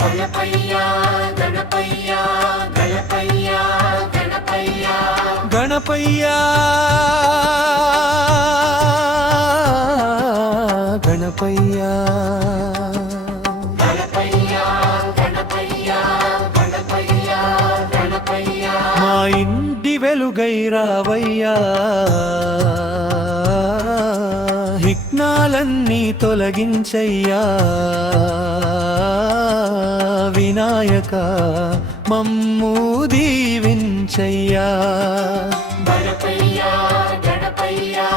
గణపయ్యా గణపయ్యా గణపయ్యా గణపయ్యా గణపయ్యా గణపయ్యా గణపయ్యా గణపయ్యా గణపయ్యా గణపయ్యా మా ఇంటి వెలుగై రావయ్యా, విఘ్నాలన్నీ తొలగించయ్యా, వినాయక మమ్ము దీవించయ్యా. గణపయ్యా గణపయ్యా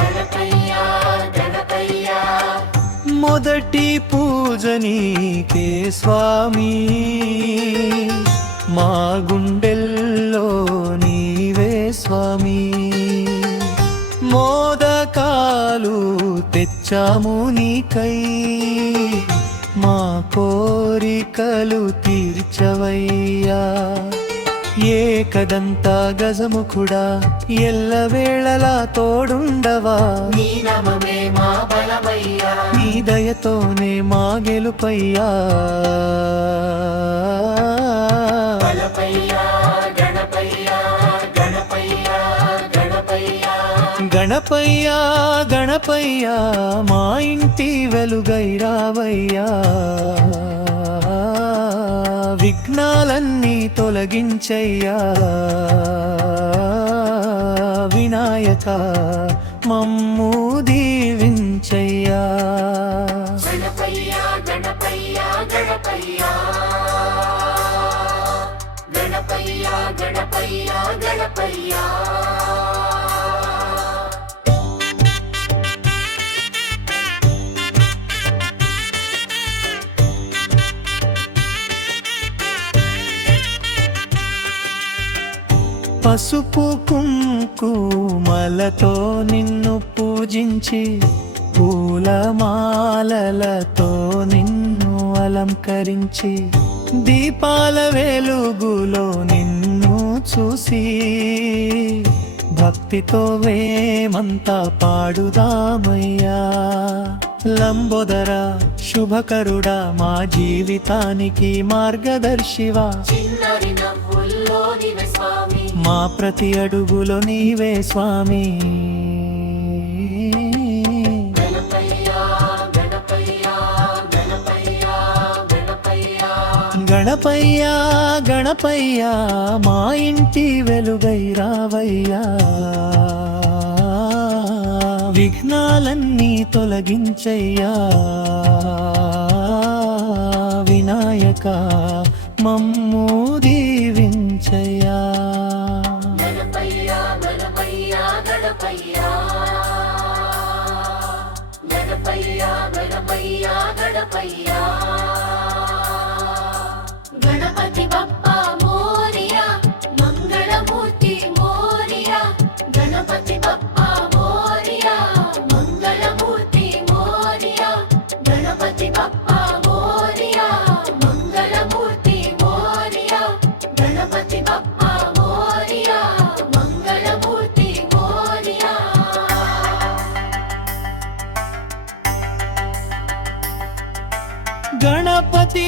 గణపయ్యా గణపయ్యా మొదటి పూజ నీకే స్వామి, మా గుండెల్లో నీవే స్వామి. మోదకాలు తెచ్చాము నీకై, మా కోరికలు తీర్చవయ్యా. ఏకదంత గజముఖుడా ఎల్లవేళలా తోడుండవా, నీ నామమే మా బలమయ్యా, నీ దయతోనే మా గెలుపయ్యా. బలపయ్యా గణపయ్యా గణపయ్యా గణపయ్యా గణపయ్యా గణపయ్యా మా ఇంటి వెలుగై రావయ్యా, విఘ్నాలన్నీ తొలగించయ్యా, వినాయక మమ్ము దీవించయ్యా. గణపయ్యా గణపయ్యా గణపయ్యా గణపయ్యా గణపయ్యా గణపయ్యా పసుపు కుంకుమలతో నిన్ను పూజించి, పూలమాలలతో నిన్ను అలంకరించి, దీపాల వెలుగులో నిన్ను చూసి, భక్తితో వేమంతా పాడుదామయ్యా. లంబోదర శుభకరుడా మా జీవితానికి మార్గదర్శివా, చిన్నారి నవ్వుల్లో నీవే స్వామి, మా ప్రతి అడుగులో నీవే స్వామి. గణపయ్యా గణపయ్యా గణపయ్యా గణపయ్యా గణపయ్యా గణపయ్యా మా ఇంటి వెలుగై రావయ్యా, విఘ్నాలన్నీ తొలగించయ్యా, వినాయక మమ్ము దీవించయ్యా. గణపయ్యా గణపయ్యా గణపయ్యా గణపయ్యా గణపయ్యా గణపయ్యా గణపతి బప్పా మోరియా మంగళమూర్తి మోరియా, గణపతి బప్పా మోరియా మంగళమూర్తి మోరియా, గణపతి బప్పా మోరియా మంగళమూర్తి మోరియా, గణపతి బప్పా మోరియా మంగళమూర్తి మోరియా. గణపతి